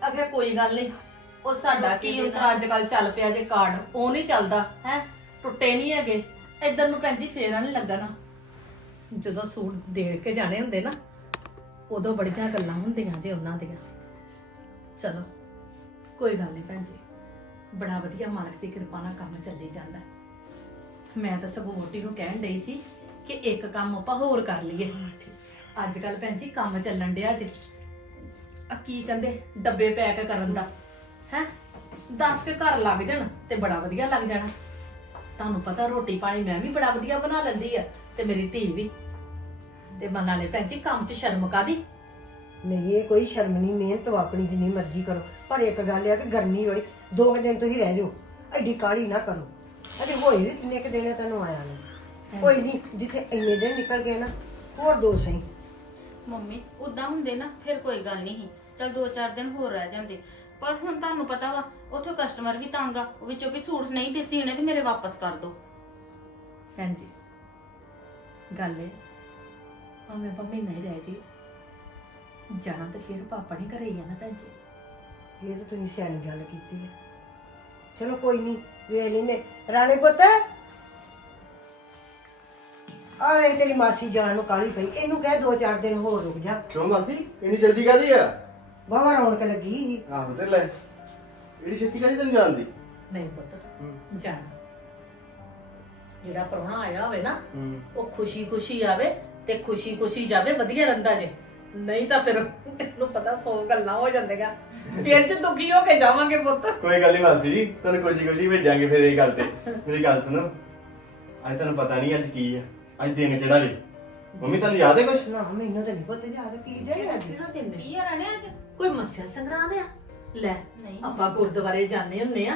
ਅਗੇ ਕੋਈ ਗੱਲ ਨਹੀਂ ਉਹ ਸਾਡਾ ਕੀ ਉਤਰਾ ਅੱਜ ਕੱਲ ਚੱਲ ਪਿਆ ਜੇ ਕਾਰਡ ਉਹ ਨਹੀਂ ਚੱਲਦਾ ਹੈ? ਟੁੱਟੇ ਨਹੀਂ ਹੈਗੇ। ਇਧਰ ਨੂੰ ਭੈਣ ਜੀ ਫੇਰਾ ਨਹੀਂ ਲੱਗਾ ਨਾ। ਜਦੋਂ ਸੂਟ ਦੇੜ ਕੇ ਜਾਣੇ ਹੁੰਦੇ ਨਾ ਉਦੋਂ ਬੜੀਆਂ ਗੱਲਾਂ ਹੁੰਦੀਆਂ ਜੇ ਉਹਨਾਂ ਦੀਆਂ। ਚਲੋ ਕੋਈ ਗੱਲ ਨਹੀਂ ਭੈਣ ਜੀ। ਬੜਾ ਵਧੀਆ ਮਾਲਕ ਦੀ ਕਿਰਪਾ ਨਾਲ ਕੰਮ ਚੱਲੀ ਜਾਂਦਾ। ਮੈਂ ਤਾਂ ਸਗੋਂ ਮੋਟੀ ਨੂੰ ਕਹਿਣ ਡਈ ਸੀ ਕਿ ਇੱਕ ਕੰਮ ਆਪਾਂ ਹੋਰ ਕਰ ਲਈਏ। ਅੱਜ ਕੱਲ ਭੈਣ ਜੀ ਕੰਮ ਚੱਲਣ ਡਿਆ ਜੇ। ਆ ਕੀ ਕਹਿੰਦੇ? ਡੱਬੇ ਪੈਕ ਕਰਨ ਦਾ। ਹੈ? 10 ਕੇ ਘਰ ਲੱਗ ਜਾਣ ਤੇ ਬੜਾ ਵਧੀਆ ਲੱਗ ਜਾਣਾ। ਤੁਹਾਨੂੰ ਪਤਾ ਰੋਟੀ ਪਾਣੀ ਮੈਂ ਵੀ ਬੜਾ ਵਧੀਆ ਬਣਾ ਲੈਂਦੀ ਆ ਤੇ ਮੇਰੀ ਧੀ ਵੀ। ਤੇ ਮਨ ਨਾਲੇ ਭੈਣ ਜੀ ਕੰਮ 'ਚ ਸ਼ਰਮ ਕਾਦੀ ਨਹੀਂ ਇਹ ਕੋਈ ਸ਼ਰਮ ਨਹੀਂ ਮਿਹਨਤ ਆਪਣੀ ਜਿੰਨੀ ਮਰਜ਼ੀ ਕਰੋ। ਪਰ ਇੱਕ ਗੱਲ ਆ ਕਿ ਗਰਮੀ ਬੜੀ ਦੋ ਕੁ ਦਿਨ ਤੁਸੀਂ ਰਹਿ ਜਾਓ ਐਡੀ ਕਾਹਲੀ ਨਾ ਕਰੋ। ਅਜੇ ਹੋਏ ਵੀ ਕਿੰਨੇ ਕੁ ਦਿਨ ਆ ਤੈਨੂੰ ਆਇਆ ਨੂੰ ਕੋਈ ਨਹੀਂ ਜਿੱਥੇ ਇੰਨੇ ਦਿਨ ਨਿਕਲ ਗਏ ਨਾ ਹੋਰ ਦੋ ਸਹੀ। ਮੰਮੀ ਉਦਾਂ ਹੁੰਦੇ ਨਾ ਫਿਰ ਕੋਈ ਗੱਲ ਨਹੀਂ ਸੀ। ਚਲ 2-4 ਦਿਨ ਹੋਰ ਰਹਿ ਜਾਂਦੇ। ਪਰ ਹੁਣ ਤੁਹਾਨੂੰ ਪਤਾ ਵਾ ਉੱਥੇ ਕਸਟਮਰ ਵੀ ਤੰਗ ਆ ਉਹ ਵਿੱਚੋਂ ਵੀ ਸੂਟ ਨਹੀਂ ਦੇ ਸੀਣੇ ਤੇ ਮੇਰੇ ਵਾਪਸ ਕਰ ਦਿਓ ਭੈਣ ਜੀ ਗੱਲ ਇਹ ਭਾਵੇਂ ਪੰਮੀ ਨਹੀਂ ਰਹਿ ਜੀ ਜਾਣਾ ਤੇ ਫਿਰ ਪਾਪਾ ਨਹੀਂ ਘਰੇ ਹੀ ਆ ਨਾ ਭੈਣ ਜੀ। ਇਹ ਤਾਂ ਤੁਸੀਂ ਸਿਆਣੀ ਗੱਲ ਕੀਤੀ ਹੈ। ਚਲੋ ਕੋਈ ਨਹੀਂ ਵੇਖ ਲੈਨੇ। ਰਾਣੇ ਪੁੱਤ। ਆਏ ਤੇਰੀ ਮਾਸੀ ਜਾਣ ਨੂੰ ਕਾਲੀ ਪਈ। ਇਹਨੂੰ ਕਹਿ ਦੋ ਚਾਰ ਦਿਨ ਹੋਰ ਰੁਕ ਜਾ। ਕਿਉਂ ਮਾਸੀ? ਇੰਨੀ ਜਲਦੀ ਕਾਦੀ ਆ? ਬਾਵਾ ਰੌਣਕ ਲੱਗੀ ਸੀ। ਆਹੋ ਤੇ ਲੈ। ਇਹਦੀ ਛੇਤੀ ਕਾਦੀ ਤੈਨੂੰ ਜਾਣਦੀ ਨਹੀਂ ਪੁੱਤ ਜਾਣਾ। ਜਿਹੜਾ ਪ੍ਰਾਹੁਣਾ ਆਇਆ ਹੋਵੇ ਨਾ ਹੂੰ। ਉਹ ਖੁਸ਼ੀ ਖੁਸ਼ੀ ਆਵੇ ਤੇ ਖੁਸ਼ੀ ਖੁਸ਼ੀ ਜਾਵੇ ਵਧੀਆ ਰਹਿੰਦਾ ਜੇ। ਨਹੀਂ ਤਾਂ ਫਿਰ ਤੈਨੂੰ ਪਤਾ ਸੌ ਗੱਲਾਂ ਹੋ ਜਾਂਦੀਆਂ। ਫਿਰ ਚ ਦੁਖੀ ਹੋ ਕੇ ਜਾਵਾਂਗੇ ਪੁੱਤ। ਕੋਈ ਗੱਲ ਨਹੀਂ ਮਾਸੀ ਜੀ ਤੁਹਾਨੂੰ ਖੁਸ਼ੀ ਖੁਸ਼ੀ ਭੇਜਾਂਗੇ ਫਿਰ ਇਹ ਗੱਲ ਤੇ। ਮੇਰੀ ਗੱਲ ਸੁਣੋ। ਅੱਜ ਤੁਹਾਨੂੰ ਪਤਾ ਨਹੀਂ ਅੱਜ ਕੀ ਆ। ਅੱਜ ਦਿਨ ਕਿਹੜਾ ਜੀ? ਮੰਮੀ ਤੁਹਾਨੂੰ ਯਾਦ ਹੈ ਕੁਛ? ਨਾ ਮੈਨੂੰ ਤਾਂ ਨਹੀਂ ਪਤਾ ਯਾਦ ਕੀ ਦੇ ਅੱਜ। ਕਿਹੜਾ ਦਿਨ? ਕੀ ਆ ਰਣੇ ਅੱਜ? ਕੋਈ ਮੱਸਿਆ ਸੰਗਰਾਂਦ ਆ? ਲੈ ਨਹੀਂ। ਆਪਾਂ ਗੁਰਦੁਆਰੇ ਜਾਂਦੇ ਹੁੰਨੇ ਆ।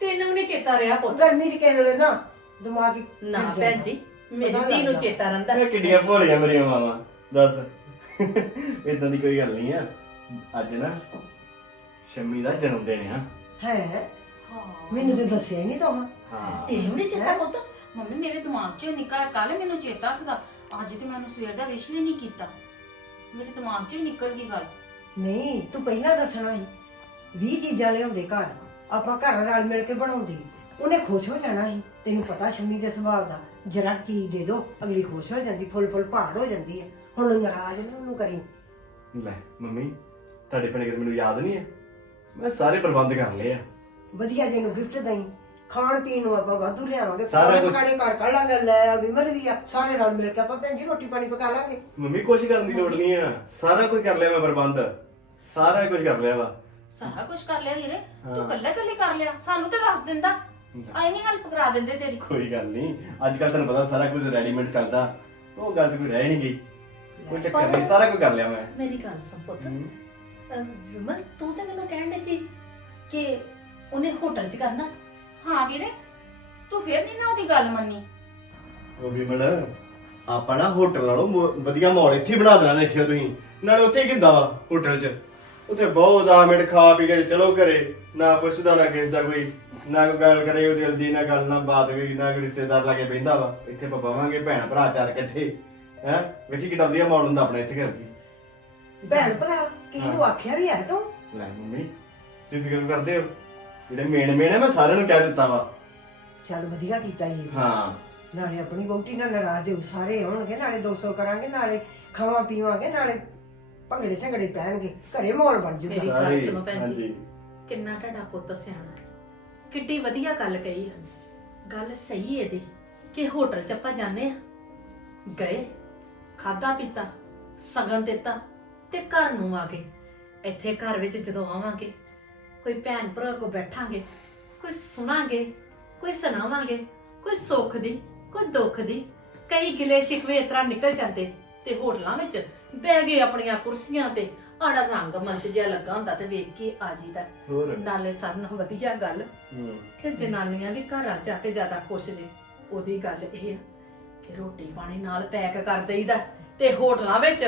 ਤੈਨੂੰ ਨਹੀਂ ਚੇਤਾ ਰਿਹਾ ਪੁੱਤ। ਗਰਮੀ ਚ ਕਿਸੇ ਵੇਲੇ ਨਾ ਦਿਮਾਗ ਹੀ ਨਾ ਭੈਣ ਜਾਂਦਾ। ਜੀ ਮੇਰੀ ਪਤਾ ਧੀ ਨੂੰ ਲੱਗਦਾ। ਚੇਤਾ ਰਹਿੰਦਾ। ਇਹ ਕਿੱਡੀਆਂ ਭੋਲੀਆਂ ਮੇਰੀਆਂ ਮਾਵਾਂ। ਦੱਸ। ਇਦਾਂ ਦੀ ਕੋਈ ਗੱਲ ਨਹੀਂ ਆ। ਅੱਜ ਨਾ ਸ਼ਮੀ ਦਾ ਜਨਮ ਦਿਨ ਆ। ਹੈ? ਹਾਂ। ਮੈਨੂੰ ਤੇ ਦੱਸਿਆ ਹੀ ਨਹੀਂ ਤੂੰ। ਹਾਂ। ਤੈਨੂੰ ਨਹੀਂ ਚੇਤਾ ਪੁੱਤ? ਮੰਮੀ ਮੇਰੇ ਦਿਮਾਗ 'ਚੋਂ ਨਿਕਲ ਕੱਲ ਮੈਨੂੰ ਚੇਤਾ ਸੀਗਾ। ਅੱਜ ਤੇ ਮੈਨੂੰ ਸਵੇਰ ਦਾ ਵਿਸ਼ ਵੀ ਨਹੀਂ ਕੀਤਾ। ਮੇਰੇ ਦਿਮਾਗ 'ਚੋਂ ਹੀ ਨਿਕਲ ਗਈ ਗੱਲ। ਨਹੀਂ ਤੂੰ ਪਹਿਲਾਂ ਦੱਸਣਾ ਸੀ। 20 ਚੀਜ਼ਾਂ ਲਿਆਉਂਦੇ ਘਰ। ਆਪਾਂ ਘਰ ਰਲ ਮਿਲ ਕੇ ਬਣਾਉਂਦੇ। ਉਹਨੇ ਖੁਸ਼ ਹੋ ਜਾਣਾ ਸੀ। ਤੈਨੂੰ ਪਤਾ ਸ਼ਮੀ ਦੇ ਸੁਭਾਅ ਦਾ। ਜਰਾ ਚੀਜ਼ ਦੇ ਦੋ ਅਗਲੀ ਖੁਸ਼ ਹੋ ਜਾਂਦੀ ਫੁੱਲ ਫੁੱਲ ਪਹਾੜ ਹੋ ਜਾਂਦੀ ਹੈ। ਹੁਣ ਨਾਰਾਜ਼ ਨਾ ਉਹਨੂੰ ਕਰੀ ਲੈ ਮੰਮੀ ਤੁਹਾਡੇ ਪਿੰਡ ਮੈਨੂੰ ਯਾਦ ਨਹੀਂ ਹੈ? ਮੈਂ ਸਾਰੇ ਪ੍ਰਬੰਧ ਕਰ ਲਏ ਆ। ਵਧੀਆ ਜਿਹਨੂੰ ਗਿਫਟ ਦਈ। ਖਾਣ ਪੀਣ ਨੂੰ ਆਪਾਂ ਵਾਧੂ ਲਿਆਵਾਂਗੇ। ਸਾਰਾ ਕੁਛ। ਘਰ ਕੱਢ ਲਾਂਗੇ ਲੈ ਵਿਮਲ ਵੀ ਆ। ਸਾਰੇ ਨਾਲ ਮਿਲ ਕੇ ਆਪਾਂ ਭੈਣ ਜੀ ਰੋਟੀ ਪਾਣੀ ਪਕਾ ਲਾਂਗੇ। ਮੰਮੀ ਕੁਛ ਕਰਨ ਦੀ ਲੋੜ ਨਹੀਂ ਆ। ਸਾਰਾ ਕੁਝ ਕਰ ਲਿਆ ਮੈਂ ਪ੍ਰਬੰਧ। ਸਾਰਾ ਕੁਝ ਕਰ ਲਿਆ ਵਾ। ਸਾਰਾ ਕੁਝ ਕਰ ਲਿਆ ਵੀਰੇ। ਹਾਂ। ਤੂੰ ਕੱਲੇ ਕੱਲੇ ਕਰ ਲਿਆ। ਸਾਨੂੰ ਤੇ ਦੱਸ ਦਿੰਦਾ। ਆਈ ਨਹੀਂ ਹੈਲਪ ਕਰਾ ਦਿੰਦੇ ਤੇਰੀ। ਕੋਈ ਗੱਲ ਨਹੀਂ। ਅੱਜ ਕੱਲ ਤੁਹਾਨੂੰ ਪਤਾ ਸਾਰਾ ਕੁਝ ਰੈਡੀਮੇਡ ਚੱਲਦਾ। ਉਹ ਗੱਲ ਤਾਂ ਕੋਈ ਰਹਿ ਨਹੀਂ ਗਈ। ਕੋਈ ਚੱਕਰ ਨਹੀਂ ਸਾਰਾ ਕੁਝ ਕਰ ਲਿਆ ਮੈਂ। ਮੇਰੀ ਗੱਲ ਸੁਣ ਪੁੱਤ। ਹਮ। ਵਿਮਲ ਤੂੰ ਤੇ ਮੈਨੂੰ ਕਹਿਣ ਡਈ ਸੀ ਕਿ ਉਹਨੇ ਹੋਟਲ 'ਚ ਕਰਨਾ। ਹਾਂ ਵੀਰੇ ਤੂੰ ਫੇਰ ਨਹੀਂ ਨਾ ਉਹਦੀ ਗੱਲ ਮੰਨੀ। ਉਹ ਵੀ ਮੜ ਆਪਾਂ ਨਾ ਹੋਟਲ ਨਾਲੋਂ ਮੋ- ਵਧੀਆ ਮਾਹੌਲ ਇੱਥੇ ਹੀ ਬਣਾ ਦੇਣਾ ਦੇਖਿਓ ਤੁਸੀਂ। ਨਾਲੇ ਉੱਥੇ ਹੀ ਹੁੰਦਾ ਵਾ ਹੋਟਲ 'ਚ। ਉੱਥੇ ਬਹੁਤ 10 ਮਿੰਟ ਖਾ ਪੀ ਕੇ ਚਲੋ ਘਰੇ ਨਾ ਪੁੱਛਦਾ ਨਾ ਕਿਸ ਦਾ ਕੋਈ। ਨਾ ਕੋਈ ਗੱਲ ਕਰੇ ਉਹਦੀ ਦਿਲ ਦੀ ਨਾ ਗੱਲ ਨਾ ਬਾਤ ਕੋਈ ਨਾ ਕੋਈ ਰਿਸ਼ਤੇਦਾਰ ਲਾਗੇ ਬਹਿੰਦਾ ਵਾ। ਇੱਥੇ ਆਪਾਂ ਬਵਾਂਗੇ ਭੈਣ ਭਰਾ ਚਾਰ ਇਕੱਠੇ। ਹੈ? ਵੇਖੀ ਕਿੱਡਾ ਵਧੀਆ ਮਾਹੌਲ ਹੁੰਦਾ ਆਪਣੇ ਇੱਥੇ ਘਰ 'ਚ ਭੈਣ ਭਰਾ ਕਿਹਨੂੰ ਆਖਿਆ ਵੀ ਹੈ ਤੂੰ? ਲੈ ਮੰਮੀ ਤੁਸੀਂ ਫਿਕਰ ਕਰਦੇ ਹੋ? ਜਿਹੜੇ ਮੇਨ ਮੇਨ ਹੈ ਮੈਂ ਸਾਰਿਆਂ ਨੂੰ ਕਹਿ ਦਿੱਤਾ ਵਾ। ਚੱਲ ਵਧੀਆ ਕੀਤਾ ਇਹ ਹਾਂ। ਨਾਲੇ ਆਪਣੀ ਵਹੁਟੀ ਨਾਲ ਨਾਰਾਜ਼ ਹੋ ਸਾਰੇ ਆਉਣਗੇ ਨਾਲੇ 200 ਕਰਾਂਗੇ ਨਾਲੇ ਖਾਵਾਂ ਪੀਵਾਂਗੇ ਨਾਲੇ ਭੰਗੜੇ ਸੰਗੜੇ ਪੈਣਗੇ ਘਰੇ ਮਾਹੌਲ ਬਣ ਜੂਗਾ। ਮੇਰੀ ਗੱਲ ਸਾਰੇ, ਸੁਣੋ ਭੈਣ ਜੀ। ਹਾਂਜੀ। ਕਿੰਨਾ ਤੁਹਾਡਾ ਪੁੱਤ ਸਿਆਣਾ ਕਿੱਡੀ ਵਧੀਆ ਗੱਲ ਕਹੀ ਹੈ। ਗੱਲ ਸਹੀ ਇਹਦੀ ਕਿ ਹੋਟਲ 'ਚ ਆਪਾਂ ਜਾਂਦੇ ਆ ਗਏ। ਖਾਦਾ ਪੀਤਾ ਸਗਨ ਦਿੱਤਾ ਤੇ ਘਰ ਨੂੰ ਆ ਗਏ। ਇੱਥੇ ਘਰ ਵਿੱਚ ਜਦੋਂ ਆਵਾਂਗੇ ਕੋਈ ਭੈਣ ਭਰਾ ਕੋ ਬੈਠਾਂਗੇ ਕੋਈ ਸੁਣਾਂਗੇ ਕੋਈ ਸੁਣਾਵਾਂਗੇ ਕੋਈ ਸੁੱਖ ਦੀ ਕੋਈ ਦੁੱਖ ਦੀ ਕਈ ਗਿਲੇ ਸ਼ਿਕਵੇ ਇਸ ਤਰ੍ਹਾਂ ਨਿਕਲ ਜਾਂਦੇ ਤੇ ਹੋਟਲਾਂ ਵਿੱਚ ਬਹਿ ਗਏ ਆਪਣੀਆਂ ਕੁਰਸੀਆਂ ਤੇ ਆੜਾ ਰੰਗ ਮੰਚ ਜਿਹਾ ਲੱਗਾ ਹੁੰਦਾ ਤੇ ਵੇਖ ਕੇ ਆ ਜੀਦਾ ਹੋਰ? ਨਾਲੇ ਸਾਰਿਆਂ ਨਾਲੋਂ ਵਧੀਆ ਗੱਲ ਹੂੰ। ਕਿ ਜਨਾਨੀਆਂ ਵੀ ਘਰਾਂ ਜਾ ਕੇ ਜ਼ਿਆਦਾ ਖੁਸ਼ ਜੇ। ਉਹਦੀ ਗੱਲ ਇਹ ਆ ਕਿ ਰੋਟੀ ਪਾਣੀ ਨਾਲ ਪੈਕ ਕਰ ਦੇਈਦਾ ਤੇ ਹੋਟਲਾਂ ਵਿੱਚ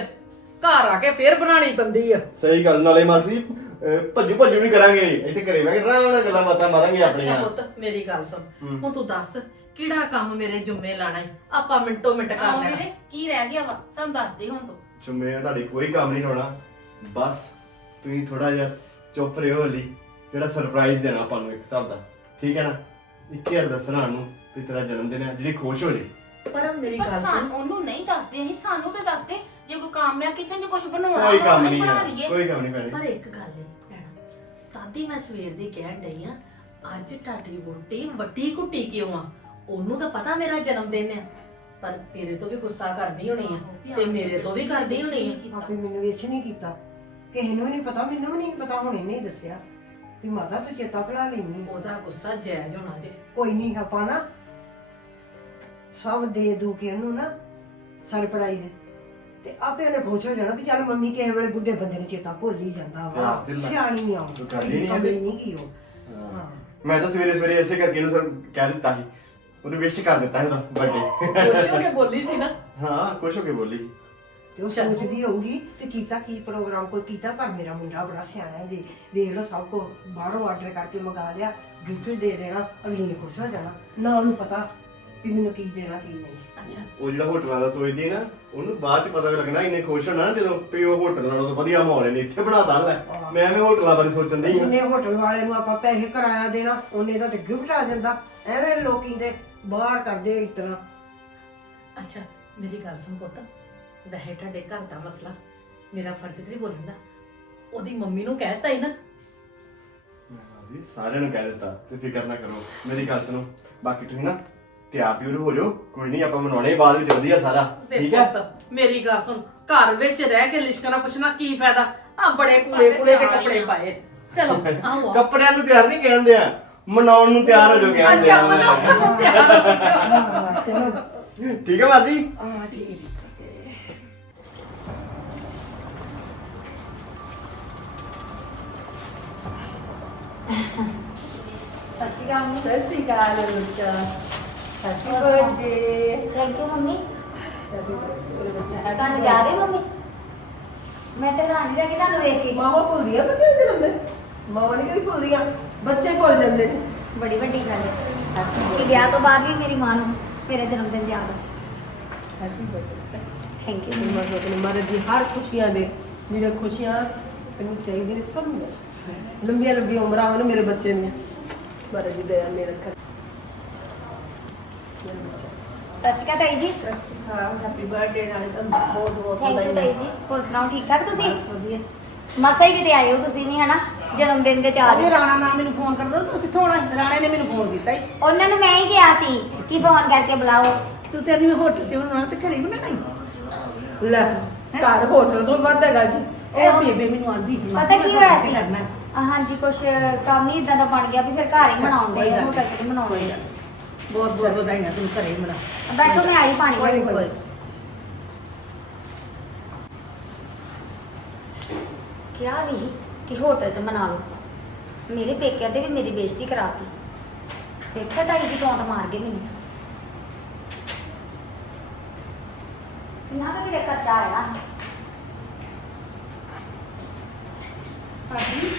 ਘਰ ਆ ਕੇ ਫੇਰ ਬਣਾਣੀ ਪੈਂਦੀ ਆ। ਸਹੀ ਗੱਲ ਨਾਲੇ ਮਾਸੀ ਅਹ ਭੱਜੂ ਭੱਜੂ ਨਹੀਂ ਕਰਾਂਗੇ। ਇੱਥੇ ਘਰੇ ਬਹਿ ਕੇ ਆਰਾਮ ਨਾਲ ਗੱਲਾਂ ਬਾਤਾਂ ਮਾਰਾਂਗੇ ਅੱਛਾ ਆਪਣੀਆਂ ਪੁੱਤ ਮੇਰੀ ਗੱਲ ਸੁਣ। ਹੁਣ ਤੂੰ ਦੱਸ ਕਿਹੜਾ ਕੰਮ ਮੇਰੇ ਜੁੰਮੇ ਲਾਣਾ ਈ? ਆਪਾਂ ਮਿੰਟੋ ਮਿੰਟ ਕਰ ਆਹੋ ਲੈਣਾ। ਵੀਰੇ ਕੀ ਰਹਿ ਗਿਆ ਵਾ? ਸਾਨੂੰ ਦੱਸ ਦੇ ਹੁਣ ਤੂੰ। ਚੁੰਮੇ ਤੁਹਾਡੀ ਕੋਈ ਕੰਮ ਨਹੀਂ ਹੋਣਾ। ਬਸ ਤੁਸੀਂ ਥੋੜਾ ਜਿਹਾ ਚੁੱਪ ਰਹੋ ਹਲੀ। ਜਿਹੜਾ ਸਰਪ੍ਰਾਈਜ਼ ਦੇਣਾ ਆਪਾਂ ਨੂੰ ਇੱਕ ਹਿਸਾਬ ਦਾ। ਠੀਕ ਹੈ ਨਾ? ਇੱਕ ਯਾਰ ਦੱਸਣਾ ਨੂੰ ਵੀ ਤੇਰਾ ਜਨਮ ਦਿਨ ਹੈ ਜਿਹੜੀ ਖੁਸ਼ ਹੋ ਜੇ। ਪਰ ਮੇਰੀ ਪਰ ਗੱਲ ਸੁਣ। ਸਾਨੂੰ ਉਹਨੂੰ ਨਹੀਂ ਦੱਸਦੇ ਅਸੀਂ ਸਾਨੂੰ ਤੇ ਦੱਸ ਦੇ ਜੇ ਕੋਈ ਕੰਮ ਆ ਕਿਚਨ 'ਚ ਕੁਝ ਬਣਾਉਣਾ ਕੋਈ ਕੰਮ ਨਹੀਂ ਬਣਾ ਹੈ ਲਈਏ। ਕੋਈ ਕੰਮ ਨਹੀਂ ਪੈਣੀ ਪਰ ਇੱਕ ਗੱਲ ਭੈਣਾ ਦਾਦੀ ਮੈਂ ਸਵੇਰ ਦੀ ਕਹਿਣ ਡਈ ਆ ਅੱਜ ਟਾਟੀ ਬੁੱਟੀ ਵੱਡੀ ਕੁੱਟੀ ਕਿਉਂ ਆ? ਉਹਨੂੰ ਤਾਂ ਪਤਾ ਮੇਰਾ ਜਨਮ ਦਿਨ ਆ ਪਰ ਤੇਰੇ ਤੋਂ ਵੀ ਗੁੱਸਾ ਕਰਦੀ ਹੋਣੀ ਆ ਤੇ ਮੇਰੇ ਤੋਂ ਵੀ ਕਰਦੀ ਹੋਣੀ ਆ। ਆਪੇ ਮੈਨੂੰ ਵਿਸ਼ ਨਹੀਂ ਕੀਤਾ। ਕਿਸੇ ਨੂੰ ਨਹੀਂ ਪਤਾ ਮੈਨੂੰ ਵੀ ਨਹੀਂ ਪਤਾ ਹੁਣ ਇਹਨੇ ਹੀ ਦੱਸਿਆ। ਵੀ ਮਾਤਾ ਤੂੰ ਚੇਤਾ ਭੁਲਾ ਲੈਣੀ ਉਹਦਾ ਗੁੱਸਾ ਜਾਇਜ਼ ਹੋਣਾ ਜੇ। ਕੋਈ ਨਹੀਂ ਆਪਾਂ ਨਾ ਸਭ ਦੇ ਦੂ ਕੇ ਉਹਨੂੰ ਨਾ ਸਰਪ੍ਰਾਈਜ਼। ਤੇ ਆਪੇ ਉਹਨੇ ਖੁਸ਼ ਹੋ ਜਾਣਾ ਵੀ ਚੱਲ ਮੰਮੀ ਕਿਸੇ ਵੇਲੇ ਬੁੱਢੇ ਬੰਦੇ ਨੂੰ ਚੇਤਾ ਭੁੱਲ ਹੀ ਜਾਂਦਾ ਵਾ। ਹਾਂ। ਸਿਆਣੀ ਆ ਤੂੰ ਕਰਦੀ ਨੀ ਇਹਦੇ। ਨਹੀਂ ਕੀ ਉਹ। ਹਾਂ। ਮੈਂ ਤਾਂ ਸਵੇਰੇ ਸਵੇਰੇ ਇਸੇ ਕਰਕੇ ਇਹਨੂੰ ਸਰ ਕਹਿ ਦਿੱਤਾ ਸੀ। ਉਹਨੂੰ ਵਿਸ਼ ਕਰ ਦਿੱਤਾ ਸੀ ਉਹਦਾ ਬਰਥਡੇ ਖੁਸ਼ ਹੋ ਕੇ ਬੋਲੀ ਸੀ ਨਾ। ਹਾਂ ਖੁਸ਼ ਹੋ ਕੇ ਬੋਲੀ। ਤੇ ਉਹ। ਸੋਚਦੀ ਹੋਊਗੀ ਤੇ ਕੀਤਾ ਕੀ ਪ੍ਰੋਗਰਾਮ ਕੋਈ ਕੀਤਾ ਪਰ ਮੇਰਾ ਮੁੰਡਾ ਬੜਾ ਸਿਆਣਾ ਹੈ ਜੀ। ਵੇਖ ਲਓ ਸਭ ਕੋ ਬਾਹਰੋਂ ਆਰਡਰ ਕਰਕੇ ਮੰਗਾ ਲਿਆ। ਗਿਫਟ ਦੇ ਦੇਣਾ ਅਗਲੀ ਨੇ ਖੁਸ਼ ਹੋ ਜਾਣਾ। ਨਾ ਉਹਨੂੰ ਪਤਾ ਵੀ ਮੈਨੂੰ ਕੀ ਦੇਣਾ ਕੀ ਨਹੀਂ। ਅੱਛਾ। ਉਹ ਜਿਹੜਾ ਹੋਟਲਾਂ ਦਾ ਸੋਚਦੀ ਹੈ ਨਾ ਉਹਨੂੰ ਬਾਅਦ ਚ ਪਤਾ ਲੱਗਣਾ ਇੰਨੇ ਖੁਸ਼ ਹੋਣਾ ਨਾ ਜਦੋਂ ਵੀ ਉਹ ਹੋਟਲ ਨਾਲੋਂ ਤਾਂ ਵਧੀਆ ਮਾਹੌਲ ਨੇ ਇੱਥੇ ਬਣਾਤਾ ਲੈ ਮੈਂ ਐਵੇਂ ਹੋਟਲਾਂ ਬਾਰੇ ਸੋਚਣ ਦੀ ਹਾਂ। ਜਿੰਨੇ ਹੋਟਲ ਵਾਲੇ ਨੂੰ ਆਪਾਂ ਪੈਸੇ ਕਿਰਾਇਆ ਦੇਣਾ ਉਹਨੇ ਦਾ ਤੇ ਗਿਫਟ ਆ ਜਾਂਦਾ। ਐਵੇਂ ਲੋਕੀ ਦੇ ਬਾਹਰ ਕਰਦੇ ਇਤਨਾ। ਅੱਛਾ ਮੇਰੀ ਗੱਲ ਸੁਣ ਪੁੱਤ। ਵੈਸੇ ਤੁਹਾਡੇ ਘਰ ਦਾ ਮਸਲਾ ਮੇਰਾ ਫਰਜ਼ ਤੇ ਨਹੀਂ ਬੋਲਣ ਦਾ। ਉਹਦੀ ਮੰਮੀ ਨੂੰ ਕਹਿਤਾ ਹੀ ਨਾ। ਜੀ ਸਾਰਿਆਂ ਨੂੰ ਕਹਿ ਦਿੱਤਾ। ਤੇ ਫਿਕਰ ਨਾ ਕਰੋ। ਮੇਰੀ ਗੱਲ ਸੁਣੋ। ਬਾਕੀ ਤੁਸੀਂ ਨਾ ਤਿਆਰ ਤਿਉਰ ਹੋ ਜਾਓ ਕੋਈ ਨਹੀਂ ਆਪਾਂ ਮਨਾਉਣੇ ਬਾਅਦ ਵਿੱਚ ਵਧੀਆ ਸਾਰਾ ਠੀਕ ਹੈ? ਪੁੱਤ ਮੇਰੀ ਗੱਲ ਸੁਣ ਘਰ ਵਿੱਚ ਰਹਿ ਕੇ ਲਿਸ਼ਕਣਾ ਪੁੱਛਣਾ ਕੀ ਫਾਇਦਾ? ਆ ਬੜੇ ਕੂਲੇ ਕੂਲੇ ਜਿਹੇ ਕੱਪੜੇ ਪਾਏ। ਚਲੋ ਆਓ। ਕੱਪੜਿਆਂ ਨੂੰ ਤਿਆਰ ਨਹੀਂ ਕਹਿੰਦੇ ਆ ਮਨਾਉਣ ਨੂੰ ਤਿਆਰ ਹੋ ਜਾਓ ਕਹਿੰਦੇ ਅੱਛਾ ਮਨਾਉਣ ਨੂੰ ਤਿਆਰ ਹੋ ਜਾਓ। ਹਾਂ ਚਲੋ ਠੀਕ ਹੈ ਮਾਸੀ? ਹਾਂ ਠੀਕ ਹੈ। ਸਤਿ ਸ਼੍ਰੀ ਅਕਾਲ ਮੰਮੀ ਸਤਿ ਸ਼੍ਰੀ ਅਕਾਲ ਬੱਚਾ। Happy birthday thank you mummy. Happy birthday ਬੱਚਾ ਤੁਹਾਨੂੰ ਯਾਦ ਹੈ ਮੰਮੀ? ਮੈਂ ਤੇ ਰਾਣੀ ਜਾ ਕੇ ਤੁਹਾਨੂੰ ਵੇਖ ਕੇ। ਮਾਵਾ ਭੁੱਲਦੀਆਂ ਬੱਚੇ ਦੇ ਲੰਦੇ ਮਾਵਾ ਨਹੀਂ ਕਦੀ ਭੁੱਲਦੀਆਂ ਬੱਚੇ ਭੁੱਲ ਜਾਂਦੇ ਨੇ। ਬੜੀ ਵੱਡੀ ਗੱਲ ਹੈ। ਕਿ ਵਿਆਹ ਤੋਂ ਬਾਅਦ ਵੀ ਮੇਰੀ ਮਾਂ ਨੂੰ ਮੇਰਾ ਜਨਮ ਦਿਨ ਯਾਦ ਹੈ। ਹੈਪੀ ਬਰਥਡੇ ਥੈਂਕ ਯੂ ਮੈਂ ਆਪਣੇ ਮਹਾਰਾਜ ਦੀ ਹਰ ਖੁਸ਼ੀਆਂ ਦੇ ਜਿਹੜੇ ਖੁਸ਼ੀਆਂ ਤੈਨੂੰ ਚਾਹੀਦੀਆਂ ਨੇ ਸਭ ਨੂੰ। ਲੰਬੀਆਂ ਲੰਬੀਆਂ ਉਮਰਾਂ ਹੋਣ ਮੇਰੇ ਬੱਚੇ ਦੀਆਂ ਮਹਾਰਾਜ ਦੀ ਦਇਆ ਮੇਰੇ ਰੱਖਣ। ਸਤਿ ਸ਼੍ਰੀ ਅਕਾਲ ਤਾਈ ਜੀ। ਹਾਂ ਹੈਪੀ ਬਰਥਡੇ ਨਾਲ ਤਾਂ ਬਹੁਤ ਬਹੁਤ ਥੈਂਕ ਯੂ ਤਾਈ ਜੀ। ਹੋਰ ਸੁਣਾਓ ਠੀਕ ਠਾਕ ਤੁਸੀਂ? ਬਸ ਵਧੀਆ। ਮਸਾ ਹੀ ਕਿਤੇ ਆਏ ਹੋ ਤੁਸੀਂ ਨਹੀਂ ਹਨਾ? ਜਨਮ ਦਿਨ ਦੇ ਚਾਰ ਜੇ ਰਾਣਾ ਨਾ ਮੈਨੂੰ ਫੋਨ ਕਰਦਾ ਤੂੰ ਕਿੱਥੋਂ ਆਉਣਾ ਸੀ? ਰਾਣੇ ਨੇ ਮੈਨੂੰ ਫੋਨ ਕੀਤਾ ਈ ਉਹਨਾਂ ਨੂੰ ਮੈਂ ਹੀ ਕਿਹਾ ਸੀ ਕਿ ਫੋਨ ਕਰਕੇ ਬੁਲਾਓ। ਤੂੰ ਤੇ ਨਹੀਂ ਹੋਟਲ ਤੇ ਬਣਾਉਣਾ ਤੇ ਘਰੇ ਬਣਾਣਾ ਈ ਲੈ ਘਰ ਹੋਟਲ ਤੋਂ ਵੱਧ ਹੈਗਾ ਜੀ। ਉਹ ਬੇਬੇ ਮੈਨੂੰ ਆਂਦੀ ਸੀ, ਪਤਾ ਕੀ ਹੋਇਆ ਸੀ? ਕਰਨਾ। ਆ, ਹਾਂਜੀ ਕੁਛ ਕੰਮ ਹੀ ਇਦਾਂ ਦਾ ਬਣ ਗਿਆ ਵੀ ਫਿਰ ਘਰ ਹੀ ਆ ਗੱਲ ਹੋਟਲ 'ਚ ਨਹੀਂ ਕੋਈ ਬਣਾਉਂਦੇ ਗੱਲ ਨੀ। ਬਹੁਤ ਬਹੁਤ ਵਧਾਈਆਂ ਤੈਨੂੰ ਘਰੇ ਬਣਾ। ਬੈਠੋ ਮੈਂ ਆਈ ਪਾਣੀ ਕੋਈ ਲੈ ਨੀ, ਕੋਈ। ਨੀ। ਕਿਹਾ ਵੀ ਕਿ ਹੋਟਲ 'ਚ ਮਨਾ ਲਓ। ਮੇਰੇ ਪੇਕਿਆਂ ਤੇ ਵੀ ਮੇਰੀ ਬੇਇੱਜ਼ਤੀ ਕਰਾਤੀ। ਦੇਖਿਆ ਢਾਈ ਦੀ ਟੌਂਟ ਮਾਰ ਗਏ ਮੈਨੂੰ। ਕਿੰਨਾ ਕੁ ਖਰਚਾ ਆਇਆ? ਭਾਜੀ